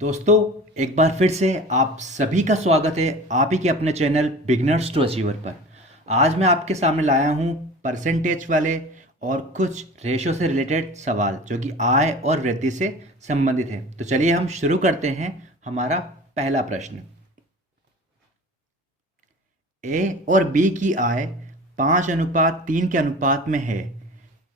दोस्तों, एक बार फिर से आप सभी का स्वागत है आप ही के अपने चैनल बिगनर्स टू अचीवर पर। आज मैं आपके सामने लाया हूँ परसेंटेज वाले और कुछ रेशो से रिलेटेड सवाल जो कि आय और वृद्धि से संबंधित है। तो चलिए हम शुरू करते हैं। हमारा पहला प्रश्न, ए और बी की आय 5:3 के अनुपात में है।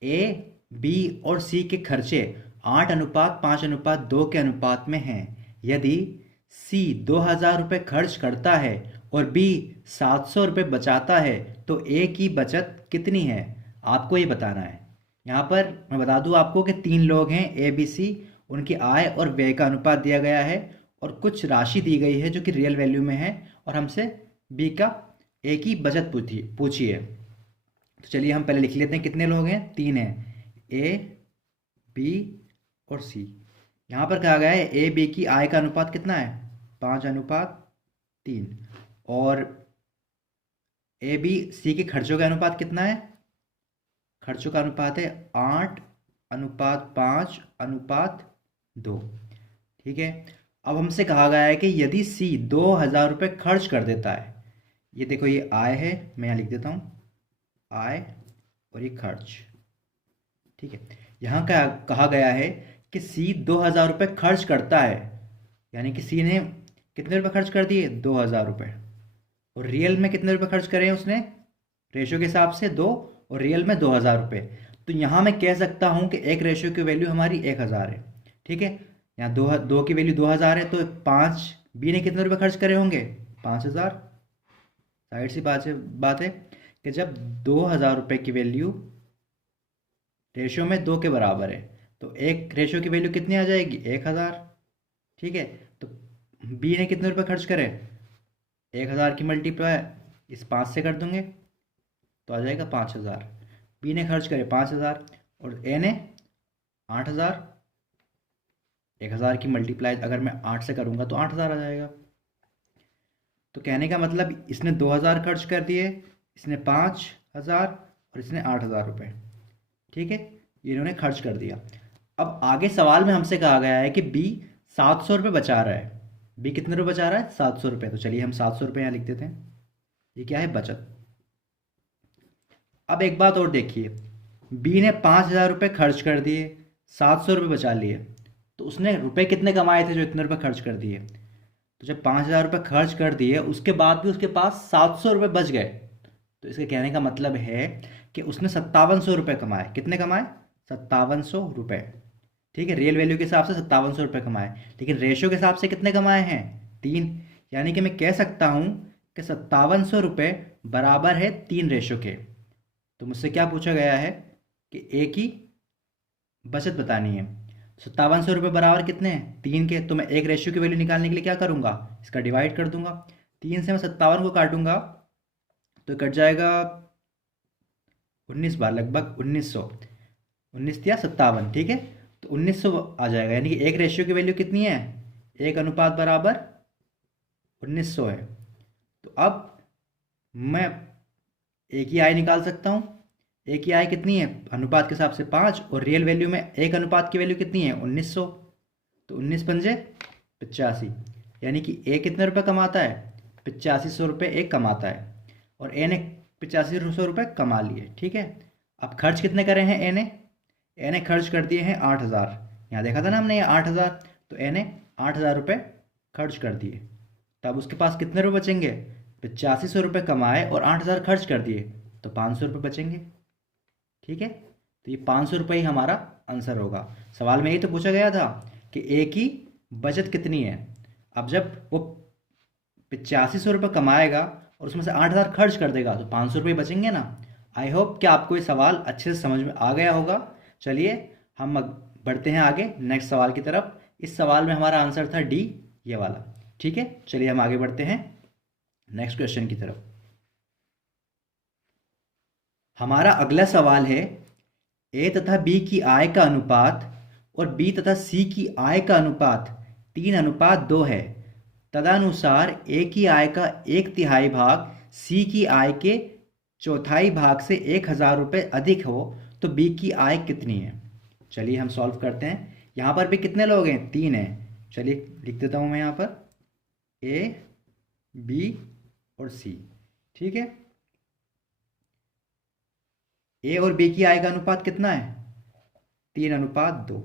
ए, बी और सी के खर्चे 8:5:2 के अनुपात में हैं। यदि सी 2,000 रुपये खर्च करता है और बी 700 रुपये बचाता है तो ए की बचत कितनी है? आपको ये बताना है। यहाँ पर मैं बता दूँ आपको कि 3 लोग हैं, ए बी सी। उनकी आय और व्यय का अनुपात दिया गया है और कुछ राशि दी गई है जो कि रियल वैल्यू में है, और हमसे बी का ए की बचत पूछी है। तो चलिए हम पहले लिख लेते हैं कितने लोग हैं। 3 हैं, ए, बी और सी। यहाँ पर कहा गया है ए बी की आय का अनुपात कितना है? 5:3। और ए बी सी के खर्चों का अनुपात कितना है? खर्चों का अनुपात है 8:5:2। ठीक है। अब हमसे कहा गया है कि यदि सी 2,000 रुपये खर्च कर देता है, ये देखो ये आय है, मैं यहाँ लिख देता हूँ आय और ये खर्च। ठीक है। यहाँ का कहा गया है कि सी 2,000 रुपये खर्च करता है, यानी कि सी ने कितने रुपए खर्च कर दिए? 2,000 रुपये। और रियल में कितने रुपए खर्च करे हैं उसने? रेशो के हिसाब से 2 और रियल में 2,000 रुपये। तो यहाँ मैं कह सकता हूँ कि एक रेशो की वैल्यू हमारी 1,000 है। ठीक है। यहाँ दो की वैल्यू 2,000 है, तो 5 बी ने कितने रुपए खर्च करे होंगे? 5,000। साइड सी बात है कि जब 2,000 रुपये की वैल्यू रेशो में 2 के बराबर है तो एक रेशो की वैल्यू कितनी आ जाएगी? 1,000। ठीक है। तो बी ने कितने रुपए खर्च करे? 1,000 की मल्टीप्लाई इस 5 से कर दूंगे तो आ जाएगा 5,000। बी ने खर्च करे 5,000 और ए ने 8,000। 1,000 की मल्टीप्लाई अगर मैं 8 से करूंगा तो 8,000 आ जाएगा। तो कहने का मतलब इसने 2,000 खर्च कर दिए, इसने 5,000 और इसने 8,000 रुपये। ठीक है, ये इन्होंने खर्च कर दिया। अब आगे सवाल में हमसे कहा गया है कि बी 700 रुपये बचा रहा है। बी कितने रुपये बचा रहा है? 700 रुपये। तो चलिए हम 700 रुपये यहाँ लिख देते हैं। ये क्या है? बचत। अब एक बात और देखिए, बी ने 5,000 रुपये खर्च कर दिए, 700 रुपये बचा लिए, तो उसने रुपए कितने कमाए थे जो इतने रुपये खर्च कर दिए? तो जब 5,000 रुपये खर्च कर दिए उसके बाद भी उसके पास 700 रुपये बच गए, तो इसके कहने का मतलब है कि उसने 5,700 रुपये कमाए। कितने कमाए? 5,700 रुपये। ठीक है, रियल वैल्यू के हिसाब से 5,700 रुपये कमाए, लेकिन रेशो के हिसाब से कितने कमाए हैं? 3। यानी कि मैं कह सकता हूँ कि 5,700 रुपये बराबर है 3 रेशो के। तो मुझसे क्या पूछा गया है कि ए की बचत बतानी है। 5,700 रुपये बराबर कितने हैं? 3 के। तो मैं एक रेशियो की वैल्यू निकालने के लिए क्या करूँगा? इसका डिवाइड कर दूंगा। 3 से मैं 57 को काटूंगा तो कट जाएगा 19 बार, लगभग 1900। 19 या 57। ठीक है, तो 1900 आ जाएगा। यानी कि एक रेशियो की वैल्यू कितनी है? 1 बराबर 1900 है। तो अब मैं एक ही आय निकाल सकता हूँ। एक ही आय कितनी है? अनुपात के हिसाब से 5, और रियल वैल्यू में एक अनुपात की वैल्यू कितनी है? 1900। तो 19 पंजे 85। यानी कि ए कितने रुपए कमाता है? 8500 रुपये एक कमाता है, और ए ने 8500 रुपये कमा लिए। ठीक है। अब खर्च कितने करे हैं ए ने खर्च कर दिए हैं 8,000। यहाँ देखा था ना हमने, ये 8,000। तो ए ने 8,000 रुपये खर्च कर दिए। तब उसके पास कितने रुपये बचेंगे? 8500 रुपये कमाए और 8,000 खर्च कर दिए, तो 500 रुपये बचेंगे। ठीक है, तो ये 500 रुपये ही हमारा आंसर होगा। सवाल में यही तो पूछा गया था कि ए की बचत कितनी है। अब जब वो 8500 रुपये कमाएगा और उसमें से 8,000 खर्च कर देगा तो 500 रुपये बचेंगे ना। आई होप कि आपको ये सवाल अच्छे से समझ में आ गया होगा। चलिए हम बढ़ते हैं आगे नेक्स्ट सवाल की तरफ। इस सवाल में हमारा आंसर था डी, ये वाला। ठीक है, चलिए हम आगे बढ़ते हैं नेक्स्ट क्वेश्चन की तरफ। हमारा अगला सवाल है, ए तथा बी की आय का अनुपात और बी तथा सी की आय का अनुपात 3:2 है। तदनुसार ए की आय का 1/3 भाग सी की आय के 1/4 भाग से 1,000 रुपये अधिक हो तो बी की आय कितनी है? चलिए हम सॉल्व करते हैं। यहाँ पर भी कितने लोग हैं? 3 हैं। चलिए लिख देता हूँ मैं यहाँ पर ए, बी और सी। ठीक है, ए और बी की आय का अनुपात कितना है? 3:2।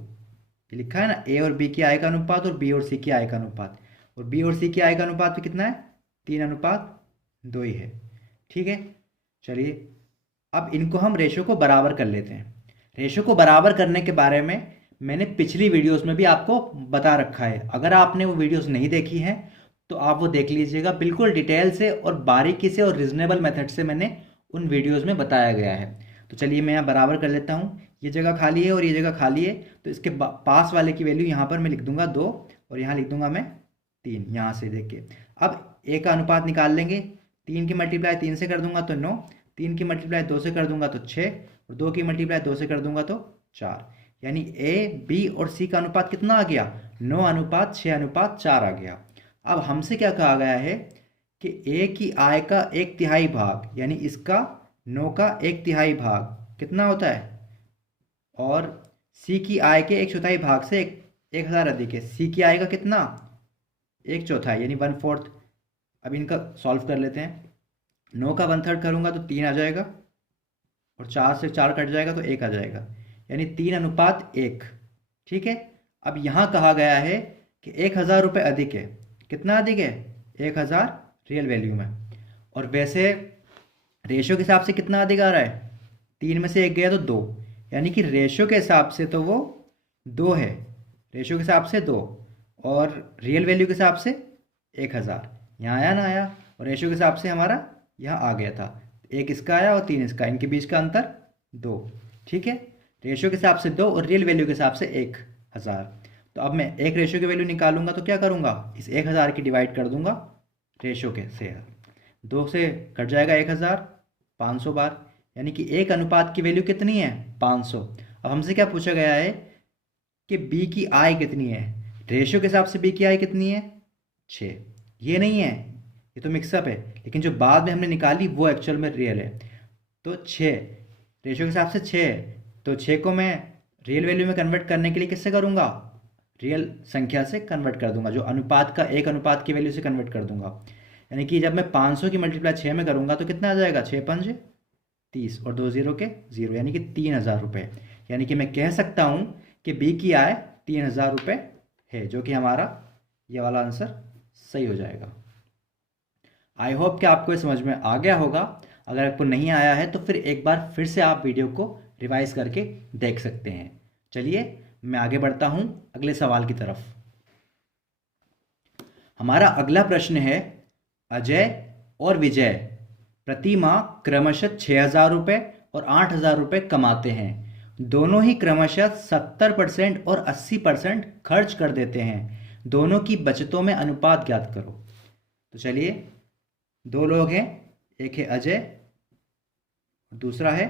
ये लिखा है ना, ए और बी की आय का अनुपात और बी और सी की आय का अनुपात, और बी और सी की आय का अनुपात भी कितना है? 3:2 ही है। ठीक है, चलिए अब इनको हम रेशो को बराबर कर लेते हैं। रेशो को बराबर करने के बारे में मैंने पिछली वीडियोस में भी आपको बता रखा है। अगर आपने वो वीडियोस नहीं देखी हैं तो आप वो देख लीजिएगा, बिल्कुल डिटेल से और बारीकी से और रिजनेबल मेथड से मैंने उन वीडियोस में बताया गया है। तो चलिए मैं यहाँ बराबर कर लेता हूँ। ये जगह खाली है और ये जगह खाली है, तो इसके पास वाले की वैल्यू यहाँ पर मैं लिख दूंगा 2 और यहाँ लिख दूंगा मैं 3, यहाँ से देख के। अब ए का अनुपात निकाल लेंगे। 3 की मल्टीप्लाई 3 से कर दूंगा तो 9, 3 की मल्टीप्लाई 2 से कर दूंगा तो 6, और 2 की मल्टीप्लाई 2 से कर दूंगा तो 4। यानी ए, बी और सी का अनुपात कितना आ गया? 9:6:4 आ गया। अब हमसे क्या कहा गया है कि ए की आय का 1/3 भाग, यानी इसका 9 का 1/3 भाग कितना होता है, और सी की आय के 1/4 भाग से 1000 अधिक है। सी की आय का कितना? 1/4 यानी 1/4। अब इनका सॉल्व कर लेते हैं। 9 का 1/3 करूँगा तो 3 आ जाएगा, और 4 से 4 कट जाएगा तो 1 आ जाएगा, यानी 3:1। ठीक है, अब यहाँ कहा गया है कि 1000 रुपये अधिक है। कितना अधिक है? 1000 रियल वैल्यू में। और वैसे रेशो के हिसाब से कितना अधिक आ रहा है? 3 में से 1 गया तो 2, यानी कि रेशो के हिसाब से तो वो 2 है। रेशो के हिसाब से 2, और रियल वैल्यू के हिसाब से 1000। यहाँ आया ना आया? और रेशो के हिसाब से हमारा यहाँ आ गया था। 1 इसका आया और 3 इसका, इनके बीच का अंतर 2। ठीक है, रेशो के हिसाब से 2 और रियल वैल्यू के हिसाब से 1000। तो अब मैं एक रेशो की वैल्यू निकालूंगा तो क्या करूँगा? इस 1000 की डिवाइड कर दूंगा रेशो के से। 2 से कट जाएगा 1000 500 बार, यानी कि एक अनुपात की वैल्यू कितनी है? 500। अब हमसे क्या पूछा गया है कि बी की आय कितनी है। रेशो के हिसाब से बी की आय कितनी है? 6। ये नहीं है, ये तो मिक्सअप है, लेकिन जो बाद में हमने निकाली वो एक्चुअल में रियल है। तो 6 रेशो के हिसाब से 6 है, तो 6 को मैं रियल वैल्यू में कन्वर्ट करने के लिए किससे करूँगा? रियल संख्या से कन्वर्ट कर दूंगा, जो अनुपात का एक अनुपात की वैल्यू से कन्वर्ट कर दूंगा। यानी कि जब मैं 500 की मल्टीप्लाई 6 में करूँगा तो कितना आ जाएगा? 6×5 30, और 2 0 के 0, यानी कि 3000 रुपये। यानी कि मैं कह सकता हूँ कि बी की आय 3000 रुपये है, जो कि हमारा ये वाला आंसर सही हो जाएगा। आई होप कि आपको ये समझ में आ गया होगा। अगर आपको नहीं आया है तो फिर एक बार फिर से आप वीडियो को रिवाइज करके देख सकते हैं। चलिए मैं आगे बढ़ता हूँ अगले सवाल की तरफ। हमारा अगला प्रश्न है, अजय और विजय प्रति माह क्रमशः 6000 रुपये और 8000 रुपये कमाते हैं। दोनों ही क्रमशः 70% और 80% खर्च कर देते हैं। दोनों की बचतों में अनुपात ज्ञात करो। तो चलिए, 2 लोग हैं, एक है अजय और दूसरा है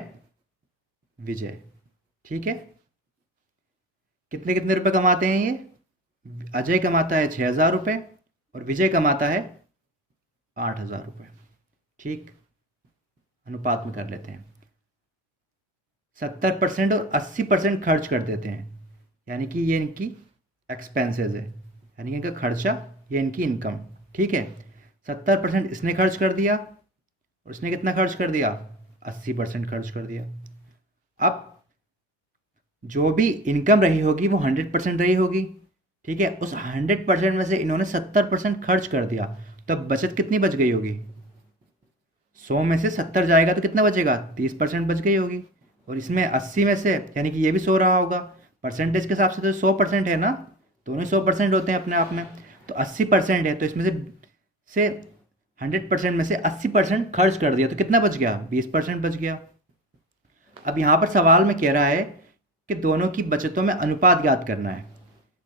विजय। ठीक है, कितने कितने रुपए कमाते हैं ये? अजय कमाता है 6000 रुपये और विजय कमाता है 8000 रुपये। ठीक, अनुपात में कर लेते हैं। 70% और 80% खर्च कर देते हैं, यानी कि ये इनकी एक्सपेंसेस है, यानी कि इनका खर्चा, ये इनकी इनकम। ठीक है, 70% इसने खर्च कर दिया और इसने कितना खर्च कर दिया? 80% खर्च कर दिया। अब जो भी इनकम रही होगी वो 100% रही होगी। ठीक है, उस 100% में से इन्होंने 70% खर्च कर दिया, तब बचत कितनी बच गई होगी? 100 में से 70 जाएगा तो कितना बचेगा? 30% बच गई होगी। और इसमें 80 में से, यानी कि ये भी 100 रहा होगा। परसेंटेज के हिसाब से तो 100% है ना, दोनों ही 100% होते हैं अपने आप में। तो 80% है, तो इसमें से 100% में से 80% खर्च कर दिया, तो कितना बच गया? 20% बच गया। अब यहाँ पर सवाल में कह रहा है कि दोनों की बचतों में अनुपात ज्ञात करना है।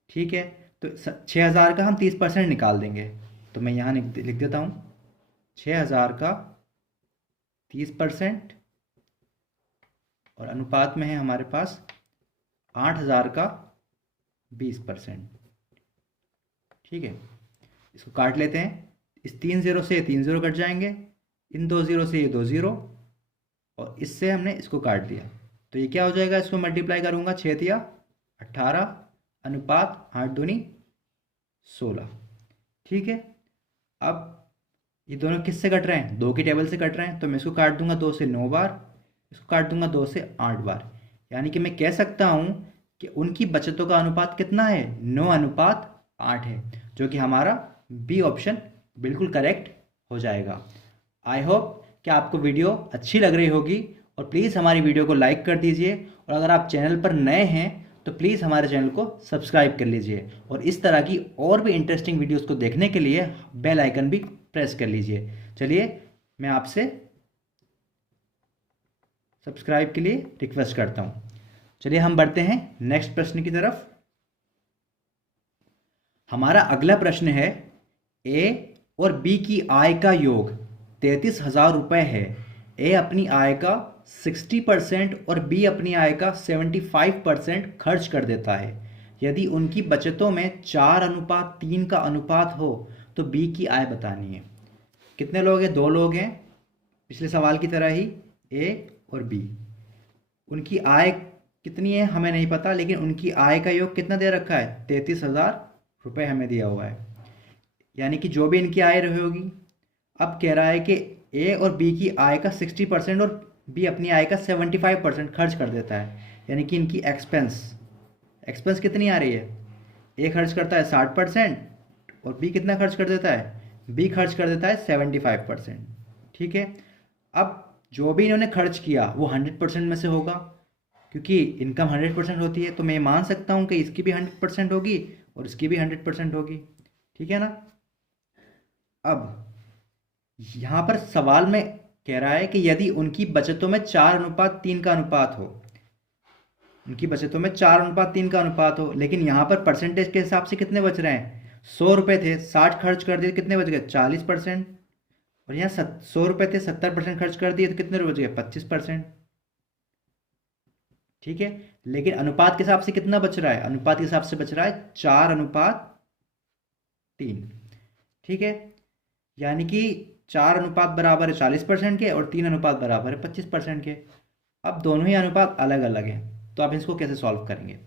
ठीक है, तो 6000 का हम 30% निकाल देंगे। तो मैं यहाँ लिख देता हूँ 6000 का 30%, और अनुपात में है हमारे पास 8000 का 20%। ठीक है, इसको काट लेते हैं। इस 3 0 से 3 0 कट जाएंगे, इन 2 0 से ये 2 0, और इससे हमने इसको काट दिया। तो ये क्या हो जाएगा? इसको मल्टीप्लाई करूँगा, 6 तिया 18, अनुपात 8 दूनी 16। ठीक है। अब ये दोनों किससे कट रहे हैं? 2 की टेबल से कट रहे हैं, तो मैं इसको काट दूंगा 2 से 9 बार, इसको काट दूंगा 2 से 8 बार। यानी कि मैं कह सकता हूँ कि उनकी बचतों का अनुपात कितना है? 9:8 है, जो कि हमारा बी ऑप्शन बिल्कुल करेक्ट हो जाएगा। आई होप कि आपको वीडियो अच्छी लग रही होगी, और प्लीज़ हमारी वीडियो को लाइक कर दीजिए, और अगर आप चैनल पर नए हैं तो प्लीज़ हमारे चैनल को सब्सक्राइब कर लीजिए, और इस तरह की और भी इंटरेस्टिंग वीडियोस को देखने के लिए बेल आइकन भी प्रेस कर लीजिए। चलिए, मैं आपसे सब्सक्राइब के लिए रिक्वेस्ट करता हूँ। चलिए हम बढ़ते हैं नेक्स्ट प्रश्न की तरफ। हमारा अगला प्रश्न है, ए और बी की आय का योग 33,000 रुपये है। ए अपनी आय का 60% और बी अपनी आय का 75% खर्च कर देता है। यदि उनकी बचतों में 4:3 का अनुपात हो तो बी की आय बतानी है। कितने लोग हैं? 2 लोग हैं, पिछले सवाल की तरह ही, ए और बी। उनकी आय कितनी है हमें नहीं पता, लेकिन उनकी आय का योग कितना दे रखा है? 33,000 रुपये हमें दिया हुआ है, यानी कि जो भी इनकी आय रही होगी। अब कह रहा है कि ए और बी की आय का 60% और बी अपनी आय का 75% खर्च कर देता है, यानी कि इनकी एक्सपेंस एक्सपेंस कितनी आ रही है? ए खर्च करता है 60% और बी कितना खर्च कर देता है? बी खर्च कर देता है 75%। ठीक है। अब जो भी इन्होंने खर्च किया वो 100% में से होगा, क्योंकि इनकम 100% होती है, तो मैं मान सकता हूँ कि इसकी भी 100% होगी और इसकी भी 100% होगी। ठीक है ना। अब यहाँ पर सवाल में कह रहा है कि यदि उनकी बचतों में 4:3 का अनुपात हो, उनकी बचतों में 4:3 का अनुपात हो, लेकिन यहाँ पर परसेंटेज के हिसाब से कितने बच रहे हैं? 100 रुपये थे, 60 खर्च कर दिए, कितने बच गए? 40%। और यहाँ 100 रुपये थे, 70% खर्च कर दिए, तो कितने रुपये बच गए? 25%। ठीक है। लेकिन अनुपात के हिसाब से कितना बच रहा है? अनुपात के हिसाब से बच रहा है 4:3। ठीक है। यानी कि 4 अनुपात बराबर है 40% के, और 3 अनुपात बराबर है 25% के। अब दोनों ही अनुपात अलग अलग हैं, तो आप इसको कैसे सॉल्व करेंगे?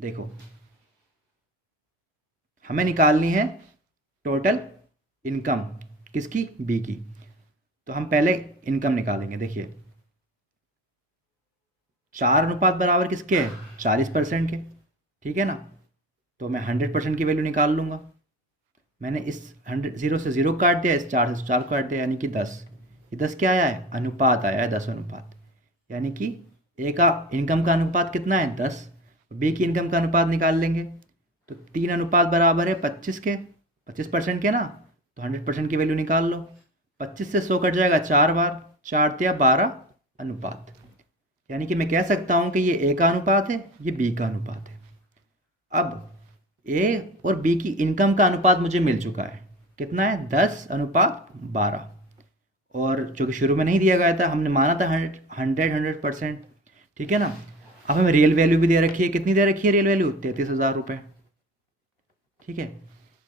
देखो, हमें निकालनी है टोटल इनकम, किसकी? बी की। तो हम पहले इनकम निकालेंगे। देखिए, 4 अनुपात बराबर किसके है? 40% के। ठीक है ना। तो मैं 100% की वैल्यू निकाल लूँगा। मैंने इस 0 से 0 काट दिया, इस 4 से 4 काट दिया, यानी कि 10। ये 10 क्या आया है? अनुपात आया है, 10 अनुपात। यानी कि ए का इनकम का अनुपात कितना है? 10। बी की इनकम का अनुपात निकाल लेंगे, तो 3 अनुपात बराबर है 25 के, 25% के ना। तो 100% की वैल्यू निकाल लो। 25 से 100 कट जाएगा 4 बार, 4 या 12 अनुपात। यानी कि मैं कह सकता हूँ कि ये ए का अनुपात है, ये बी का अनुपात है। अब ए और बी की इनकम का अनुपात मुझे मिल चुका है, कितना है? 10:12। और जो कि शुरू में नहीं दिया गया था, हमने माना था 100%। ठीक है ना। अब हमें रियल वैल्यू भी दे रखी है, कितनी दे रखी है रियल वैल्यू? 33,000 रुपये। ठीक है।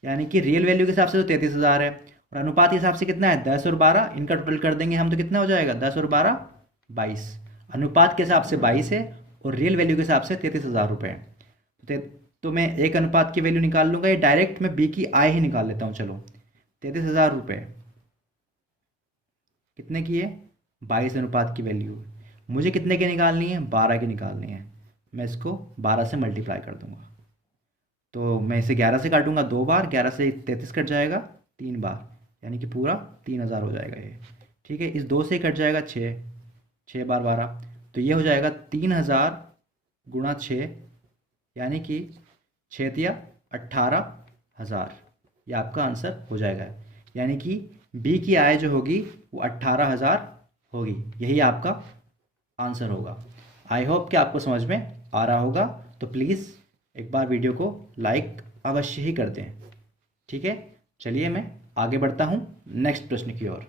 यानी कि रियल वैल्यू के हिसाब से तो 33,000 है, और अनुपात के हिसाब से कितना है? 10 और 12, इनका टोटल कर देंगे हम तो कितना हो जाएगा? 10 और 12 22। अनुपात के हिसाब से 22 है, और रियल वैल्यू के हिसाब से 33,000 रुपये है। तो मैं एक अनुपात की वैल्यू निकाल लूँगा, या डायरेक्ट मैं बी की आय ही निकाल लेता हूँ। चलो, 33,000 रुपये कितने की है? 22 अनुपात की वैल्यू। मुझे कितने की निकालनी है? 12 की निकालनी है। मैं इसको 12 से मल्टीप्लाई कर दूंगा, तो मैं इसे 11 से काटूंगा 2 बार, 11 से 33 कट जाएगा 3 बार, यानी कि पूरा 3,000 हो जाएगा ये। ठीक है। इस 2 से कट जाएगा 6, 6 बार 12, तो ये हो जाएगा 3,000 गुणा 6, यानी कि 6 या 18,000। ये आपका आंसर हो जाएगा। यानी कि बी की आय जो होगी वो 18,000 होगी। यही आपका आंसर होगा। आई होप कि आपको समझ में आ रहा होगा। तो प्लीज़ एक बार वीडियो को लाइक अवश्य ही कर दें। ठीक है। चलिए, मैं आगे बढ़ता हूँ नेक्स्ट प्रश्न की ओर।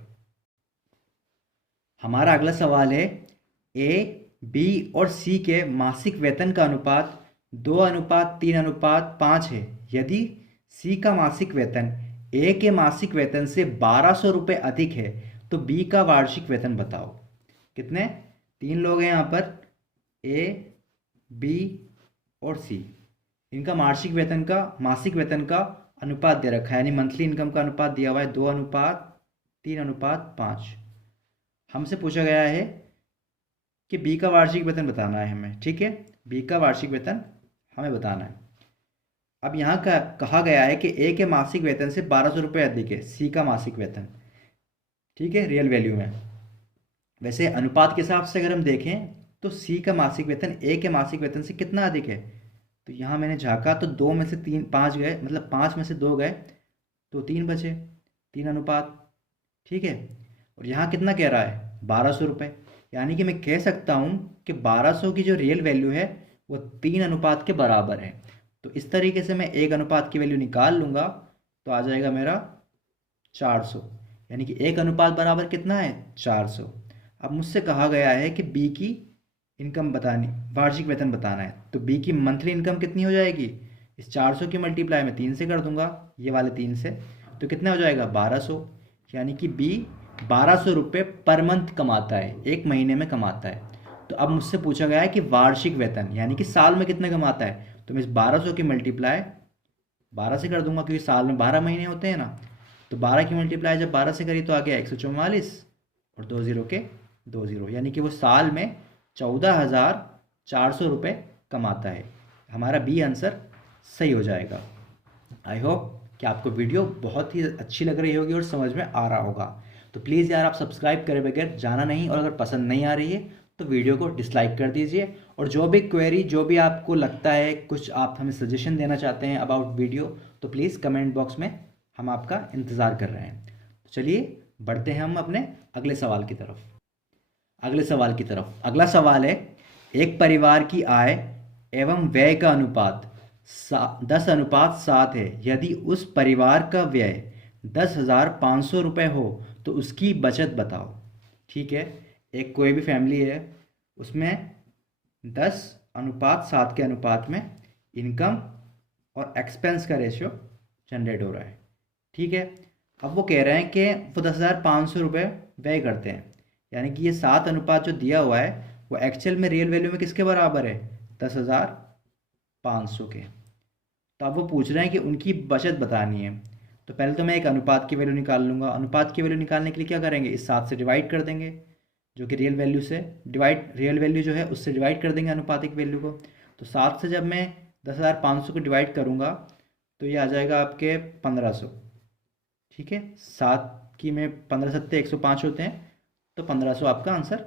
हमारा अगला सवाल है, ए, बी और सी के मासिक वेतन का अनुपात 2:3:5 है। यदि सी का मासिक वेतन ए के मासिक वेतन से 1,200 रुपये अधिक है तो बी का वार्षिक वेतन बताओ। कितने? 3 लोग हैं यहाँ पर, ए, बी और सी। इनका मासिक वेतन का अनुपात दे रखा है, यानी मंथली इनकम का अनुपात दिया हुआ है 2:3:5। हमसे पूछा गया है कि बी का वार्षिक वेतन बताना है हमें, ठीक है। बी का वार्षिक वेतन हमें बताना है। अब यहाँ का कहा गया है कि ए के मासिक वेतन से 1200 रुपये अधिक है सी का मासिक वेतन, ठीक है, रियल वैल्यू में। वैसे अनुपात के हिसाब से अगर हम देखें तो सी का मासिक वेतन ए के मासिक वेतन से कितना अधिक है। तो यहाँ मैंने झाँका तो 2 में से 3 5 गए, मतलब 5 में से 2 गए तो 3 बचे, 3 अनुपात, ठीक है। और यहाँ कितना कह रहा है 1200 रुपये, यानी कि मैं कह सकता हूँ कि 1200 की जो रियल वैल्यू है वो 3 अनुपात के बराबर है। तो इस तरीके से मैं एक अनुपात की वैल्यू निकाल लूँगा तो आ जाएगा मेरा 400, यानी कि एक अनुपात बराबर कितना है 400। अब मुझसे कहा गया है कि बी की इनकम बतानी, वार्षिक वेतन बताना है, तो बी की मंथली इनकम कितनी हो जाएगी, इस 400 की मल्टीप्लाई मैं 3 से कर दूंगा, ये वाले 3 से, तो कितना हो जाएगा 1200, यानी कि बी 1200 रुपये पर मंथ कमाता है, एक महीने में कमाता है। तो अब मुझसे पूछा गया है कि वार्षिक वेतन यानी कि साल में कितने कमाता है, तो मैं इस 1200 की मल्टीप्लाई 12 से कर दूंगा क्योंकि साल में 12 महीने होते हैं ना। तो 12 की मल्टीप्लाई जब 12 से करी तो आ गया 144 और 2 जीरो के 2 जीरो, यानी कि वो साल में 14,400 रुपये कमाता है। हमारा बी आंसर सही हो जाएगा। आई होप कि आपको वीडियो बहुत ही अच्छी लग रही होगी और समझ में आ रहा होगा। तो प्लीज़ यार आप सब्सक्राइब करे बगैर जाना नहीं, और अगर पसंद नहीं आ रही है तो वीडियो को डिसलाइक कर दीजिए। और जो भी क्वेरी, जो भी आपको लगता है, कुछ आप हमें सजेशन देना चाहते हैं अबाउट वीडियो, तो प्लीज़ कमेंट बॉक्स में हम आपका इंतज़ार कर रहे हैं। तो चलिए बढ़ते हैं हम अपने अगले सवाल की तरफ। अगला सवाल है, एक परिवार की आय एवं व्यय का अनुपात 10:7 है। यदि उस परिवार का व्यय 10,500 रुपये हो तो उसकी बचत बताओ। ठीक है, एक कोई भी फैमिली है, उसमें 10:7 के अनुपात में इनकम और एक्सपेंस का रेशियो जनरेट हो रहा है। ठीक है, अब वो कह रहे हैं कि वो 10,500 रुपये व्यय करते हैं, यानी कि ये 7 अनुपात जो दिया हुआ है वो एक्चुअल में रियल वैल्यू में किसके बराबर है 10,500 के। तो अब वो पूछ रहे हैं कि उनकी बचत बतानी है। तो पहले तो मैं एक अनुपात की वैल्यू निकाल लूँगा। अनुपात की वैल्यू निकालने के लिए क्या करेंगे, इस 7 से डिवाइड कर देंगे, जो कि रियल वैल्यू जो है उससे डिवाइड कर देंगे अनुपातिक वैल्यू को। तो 7 से जब मैं 10,500 को डिवाइड करूँगा तो ये आ जाएगा आपके 1500। ठीक है, 7 की में 15 सत्ते 105 होते हैं, तो 1500 आपका आंसर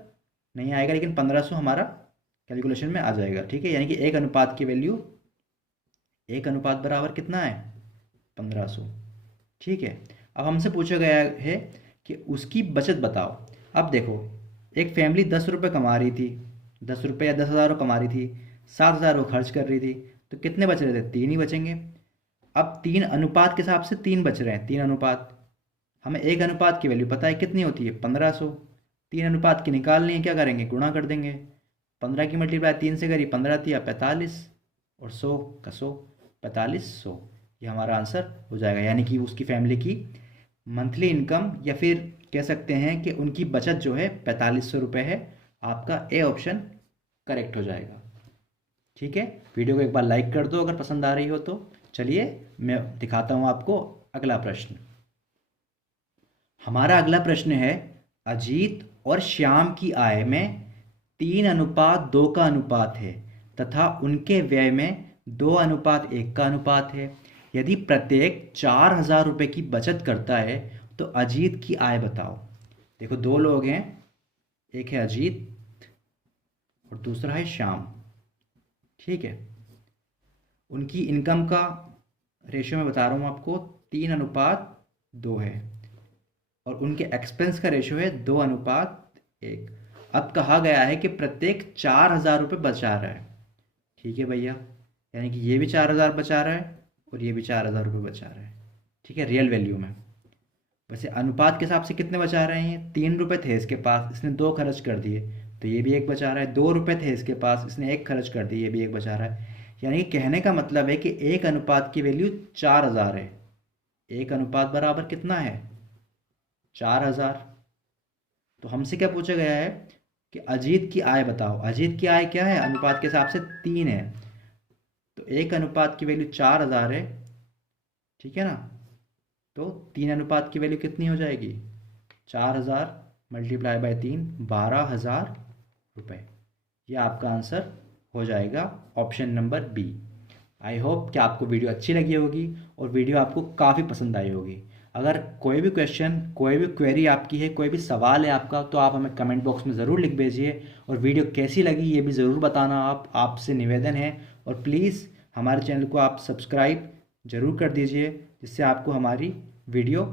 नहीं आएगा, लेकिन 1500 हमारा कैलकुलेशन में आ जाएगा। ठीक है, यानी कि एक अनुपात की वैल्यू, एक अनुपात बराबर कितना है 1500। ठीक है, अब हमसे पूछा गया है कि उसकी बचत बताओ। अब देखो, एक फैमिली 10 रुपये कमा रही थी, 10 रुपये या 10,000 कमा रही थी, 7,000 वो खर्च कर रही थी, तो कितने बच रहे थे, 3 ही बचेंगे। अब 3 अनुपात के हिसाब से 3 बच रहे हैं, 3 अनुपात। हमें एक अनुपात की वैल्यू पता है कितनी होती है 1500। 3 अनुपात की निकालनी है, क्या करेंगे, गुणा कर देंगे। 15 की मल्टीप्लाई 3 से करी, 15 तिया 45 और 100 का 100, 4500। ये हमारा आंसर हो जाएगा, यानी कि उसकी फैमिली की मंथली इनकम, या फिर कह सकते हैं कि उनकी बचत जो है 4500 रुपये है। आपका ए ऑप्शन करेक्ट हो जाएगा। ठीक है, वीडियो को एक बार लाइक कर दो अगर पसंद आ रही हो तो। चलिए मैं दिखाता हूँ आपको अगला प्रश्न। हमारा अगला प्रश्न है, अजीत और श्याम की आय में 3:2 का अनुपात है तथा उनके व्यय में 2:1 का अनुपात है। यदि प्रत्येक 4,000 रुपये की बचत करता है तो अजीत की आय बताओ। देखो, दो लोग हैं, एक है अजीत और दूसरा है श्याम। ठीक है, उनकी इनकम का रेशियो मैं बता रहा हूँ आपको, 3:2 है, और उनके एक्सपेंस का रेशियो है 2:1। अब कहा गया है कि प्रत्येक 4,000 रुपये बचा रहा है। ठीक है भैया, यानी कि ये भी 4,000 बचा रहा है और ये भी 4,000 रुपये बचा रहा है। ठीक है, रियल वैल्यू में। वैसे अनुपात के हिसाब से कितने बचा रहे हैं, 3 रुपये थे इसके पास, इसने 2 खर्च कर दिए तो ये भी 1 बचा रहा है। 2 रुपये थे इसके पास, इसने 1 खर्च कर दिए, ये भी 1 बचा रहा है। यानी कि कहने का मतलब है कि एक अनुपात की वैल्यू 4,000 है। एक अनुपात बराबर कितना है 4,000। तो हमसे क्या पूछा गया है कि अजीत की आय बताओ। अजीत की आय क्या है, अनुपात के हिसाब से 3 है, तो एक अनुपात की वैल्यू 4,000 है ठीक है ना। तो 3 की वैल्यू कितनी हो जाएगी, 4000 मल्टीप्लाई बाय 3, 12,000 रुपये। ये आपका आंसर हो जाएगा option number B. I hope कि आपको वीडियो अच्छी लगी होगी और वीडियो आपको काफ़ी पसंद आई होगी। अगर कोई भी क्वेश्चन, कोई भी क्वेरी आपकी है, कोई भी सवाल है आपका, तो आप हमें कमेंट बॉक्स में ज़रूर लिख भेजिए। और वीडियो कैसी लगी ये भी ज़रूर बताना। आपसे निवेदन है, और प्लीज़ हमारे चैनल को आप सब्सक्राइब ज़रूर कर दीजिए, जिससे आपको हमारी वीडियो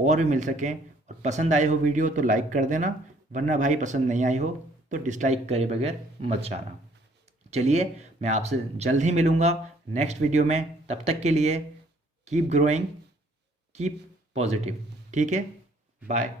और भी मिल सकें। और पसंद आई हो वीडियो तो लाइक कर देना, वरना भाई पसंद नहीं आई हो तो डिसलाइक करे बगैर मत जाना। चलिए, मैं आपसे जल्द ही मिलूँगा नेक्स्ट वीडियो में। तब तक के लिए कीप ग्रोइंग, कीप पॉजिटिव। ठीक है, बाय।